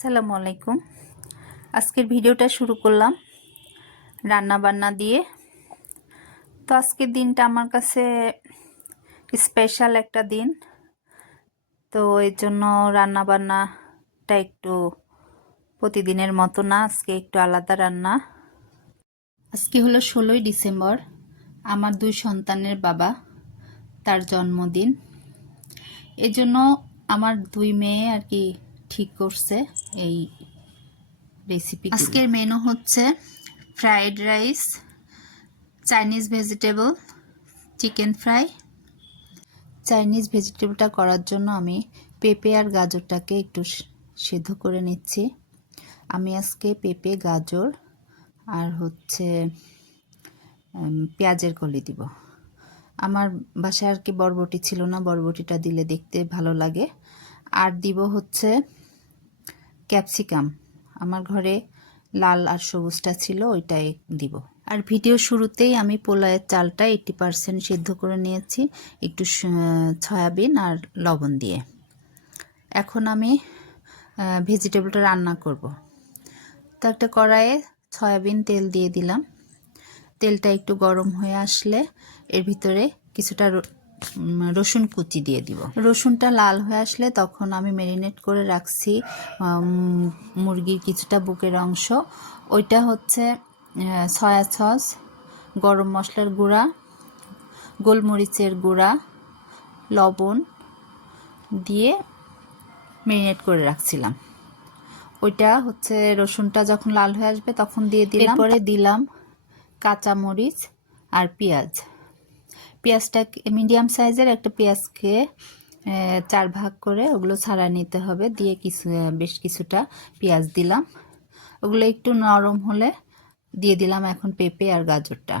আসসালামু আলাইকুম। আজকের ভিডিওটা শুরু করলাম রান্না বান্না দিয়ে। তো আজকের দিনটা আমার কাছে স্পেশাল একটা দিন। তো এর জন্য রান্না বান্নাটা একটু প্রতিদিনের মতো না, আজকে একটু আলাদা রান্না। আজকে হলো ষোলোই ডিসেম্বর, আমার দুই সন্তানের বাবা, তার জন্মদিন। এজন্য আমার দুই মেয়ে আর কি ঠিক করছে এই রেসিপি আজকের মেনু হচ্ছে fried rice Chinese vegetable chicken fry Chinese ভেজিটেবলটা করার জন্য আমি পেঁপে আর গাজরটাকে একটু সেদ্ধ করে নিচ্ছি। আমি আজকে পেঁপে, গাজর আর হচ্ছে পেঁয়াজের কলি দিব। আমার বাসায় আর কি বরবটি ছিল না, বরবটিটা দিলে দেখতে ভালো লাগে। আর দিব হচ্ছে ক্যাপসিকাম। আমার ঘরে লাল আর সবুজটা ছিল, ওইটাই দিব। আর ভিডিও শুরুতেই আমি পোলায়ের চালটা এইটি পারসেন্ট সিদ্ধ করে নিয়েছি, একটু সয়াবিন আর লবণ দিয়ে। এখন আমি ভেজিটেবলটা রান্না করব। তো একটা কড়াইয়ে সয়াবিন তেল দিয়ে দিলাম। তেলটা একটু গরম হয়ে আসলে এর ভিতরে কিছুটা রসুন কুচি দিয়ে দিব। রসুনটা লাল হয়ে আসলে তখন আমি ম্যারিনেট করে রাখছি মুরগির কিছুটা বুকের অংশ। ওইটা হচ্ছে সয়া সস গরম মশলার গুঁড়া গোলমরিচের গুঁড়া লবণ দিয়ে ম্যারিনেট করে রাখছিলাম। ওইটা হচ্ছে রসুনটা যখন লাল হয়ে আসবে তখন দিয়ে দিলাম। পরে দিলাম কাঁচামরিচ আর পেঁয়াজ। পেঁয়াজটা মিডিয়াম সাইজের একটা পেঁয়াজকে চার ভাগ করে ওগুলো ছাড়া নিতে হবে। দিয়ে কিছু বেশ কিছুটা পেঁয়াজ দিলাম। ওগুলো একটু নরম হলে দিয়ে দিলাম এখন পেঁপে আর গাজরটা।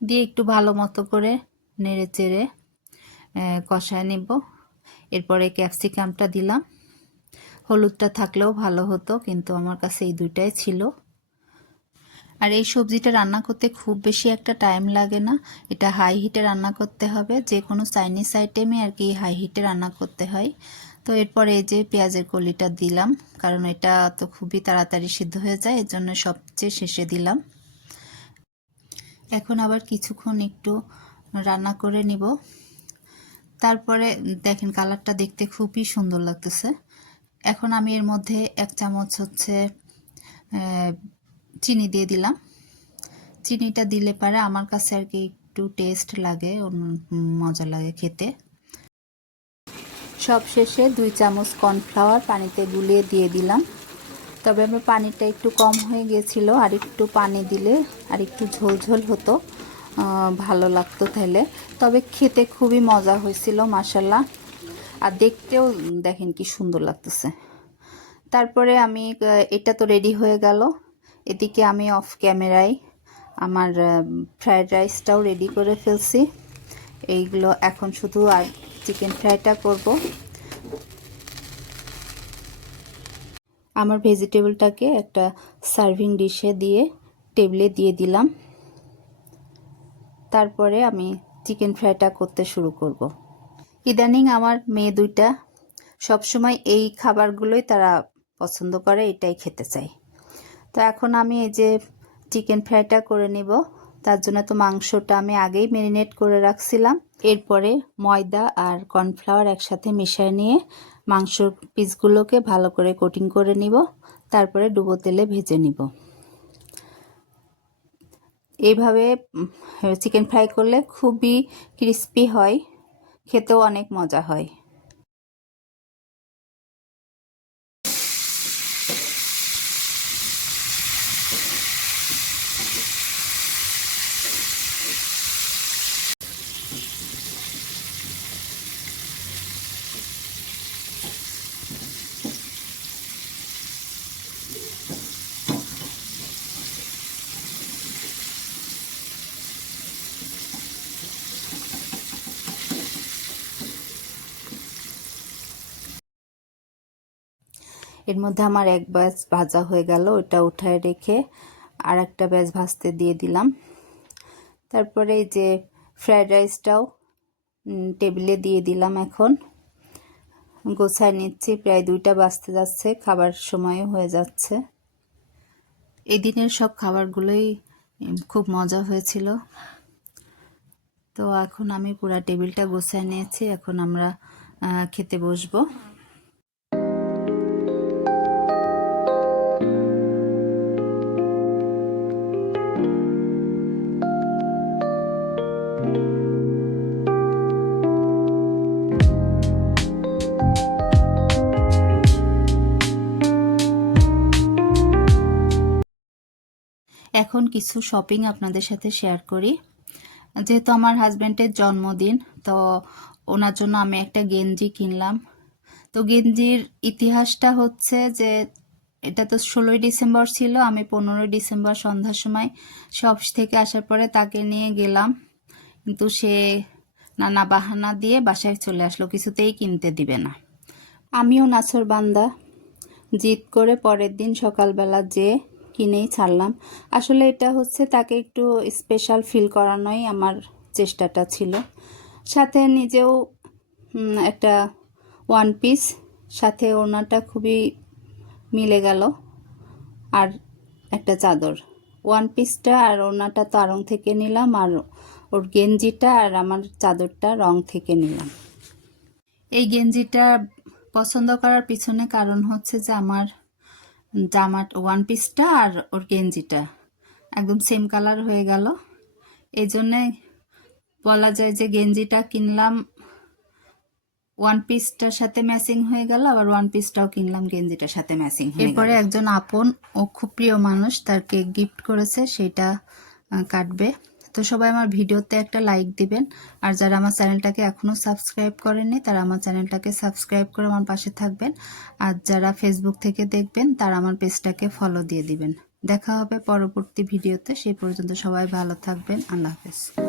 দিয়ে একটু ভালো মতো করে নেড়ে চেড়ে কষায় নেব। এরপরে ক্যাপসিকামটা দিলাম। হলুদটা থাকলেও ভালো হতো, কিন্তু আমার কাছে এই দুইটাই ছিল। আর এই সবজিটা রান্না করতে খুব বেশি একটা টাইম লাগে না। এটা হাই হিটে রান্না করতে হবে। যে কোনো চাইনিজ আইটেমে আর কি হাই হিটে রান্না করতে হয়। তো এরপরে এই যে পেঁয়াজের কলিটা দিলাম, কারণ এটা তো খুবই তাড়াতাড়ি সিদ্ধ হয়ে যায় এর জন্য সবচেয়ে শেষে দিলাম। এখন আবার কিছুক্ষণ একটু রান্না করে নিব। তারপরে দেখেন কালারটা দেখতে খুবই সুন্দর লাগতেছে। এখন আমি এর মধ্যে এক চামচ হচ্ছে চিনি দিয়ে দিলাম। চিনিটা দিলে পারে আমার কাছে আর কি একটু টেস্ট লাগে মজা লাগে খেতে। সব শেষে দুই চামচ কর্নফ্লাওয়ার পানিতে গুলিয়ে দিয়ে দিলাম। তবে আমার পানিটা একটু কম হয়ে গিয়েছিল আর একটু পানি দিলে আর একটু ঝোল ঝোল হতো ভালো লাগতো তাহলে। তবে খেতে খুবই মজা হয়েছিল মাসাল্লাহ আর দেখতেও দেখেন কি সুন্দর লাগতেছে। তারপরে আমি এটা তো রেডি হয়ে গেল। এদিকে আমি অফ ক্যামেরায় আমার ফ্রায়েড রাইসটাও রেডি করে ফেলছি। এইগুলো এখন শুধু আর চিকেন ফ্রাইটা করব। আমার ভেজিটেবলটাকে একটা সার্ভিং ডিশে দিয়ে টেবিলে দিয়ে দিলাম। তারপরে আমি চিকেন ফ্রাইটা করতে শুরু করব। ইদানিং আমার মেয়ে দুইটা, সবসময় এই খাবারগুলোই তারা পছন্দ করে, এটাই খেতে চায়। তো এখন আমি এই যে চিকেন ফ্রাইটা করে নিব। তার জন্য তো মাংসটা আমি আগেই ম্যারিনেট করে রাখছিলাম। এরপরে ময়দা আর কর্নফ্লাওয়ার একসাথে মিশিয়ে নিয়ে মাংসর পিসগুলোকে ভালো করে কোটিং করে নিব। তারপরে ডুবো তেলে ভেজে নিব। এইভাবে চিকেন ফ্রাই করলে খুবই ক্রিস্পি হয়, খেতেও অনেক মজা হয়। এর মধ্যে আমার এক ব্যাচ ভাজা হয়ে গেল, ওটা উঠায় রেখে আর একটা ব্যাচ ভাজতে দিয়ে দিলাম। তারপরে এই যে ফ্রায়েড রাইসটাও টেবিলে দিয়ে দিলাম এখন। গোছায় নিচ্ছি, প্রায় দুইটা বাজতে যাচ্ছে, খাবার সময় হয়ে যাচ্ছে। এই দিনের সব খাবারগুলোই খুব মজা হয়েছিল। তো এখন আমি পুরা টেবিলটা গোছায় নিয়েছি, এখন আমরা খেতে বসবো। এখন কিছু শপিং আপনাদের সাথে শেয়ার করি। যেহেতু আমার হাজব্যান্ডের জন্মদিন, তো ওনার জন্য আমি একটা গেঞ্জি কিনলাম। তো গেঞ্জির ইতিহাসটা হচ্ছে যে, এটা তো ষোলোই ডিসেম্বর ছিল, আমি পনেরোই ডিসেম্বর সন্ধ্যার সময় শপ থেকে আসার পরে তাকে নিয়ে গেলাম। কিন্তু সে নানা বাহানা দিয়ে বাসায় চলে আসলো, কিছুতেই কিনতে দিবে না। আমিও নাছর বান্দা, জিদ করে পরের দিন সকালবেলা যে কিনেই ছাড়লাম। আসলে এটা হচ্ছে তাকে একটু স্পেশাল ফিল করানোই আমার চেষ্টাটা ছিল। সাথে নিজেও একটা ওয়ান পিস সাথে ওনাটা খুবই মিলে গেল। আর একটা চাদর। ওয়ান পিসটা আর ওনাটা তো আড়ং থেকে নিলাম, আর ওর গেঞ্জিটা আর আমার চাদরটা রং থেকে নিলাম। এই গেঞ্জিটা পছন্দ করার পিছনে কারণ হচ্ছে যে আমার জামা ওয়ান পিসটা আর ওর গেঞ্জিটা। একদম সেম কালার হয়ে গেল। এই জন্যে বলা যায় যে গেঞ্জিটা কিনলাম ওয়ান পিসটার সাথে ম্যাচিং হয়ে গেল আবার ওয়ান পিসটাও কিনলাম গেঞ্জিটার সাথে ম্যাচিং এরপরে একজন আপন ও খুব প্রিয় মানুষ তার কেক গিফট করেছে সেটা কাটবে। তো সবাই আমার ভিডিওতে একটা লাইক দিবেন। আর যারা আমার চ্যানেলটাকে এখনও সাবস্ক্রাইব করেননি, তারা আমার চ্যানেলটাকে সাবস্ক্রাইব করে আমার পাশে থাকবেন। আর যারা ফেসবুক থেকে দেখবেন, তারা আমার পেজটাকে ফলো দিয়ে দিবেন। দেখা হবে পরবর্তী ভিডিওতে। সেই পর্যন্ত সবাই ভালো থাকবেন। আল্লাহ হাফেজ।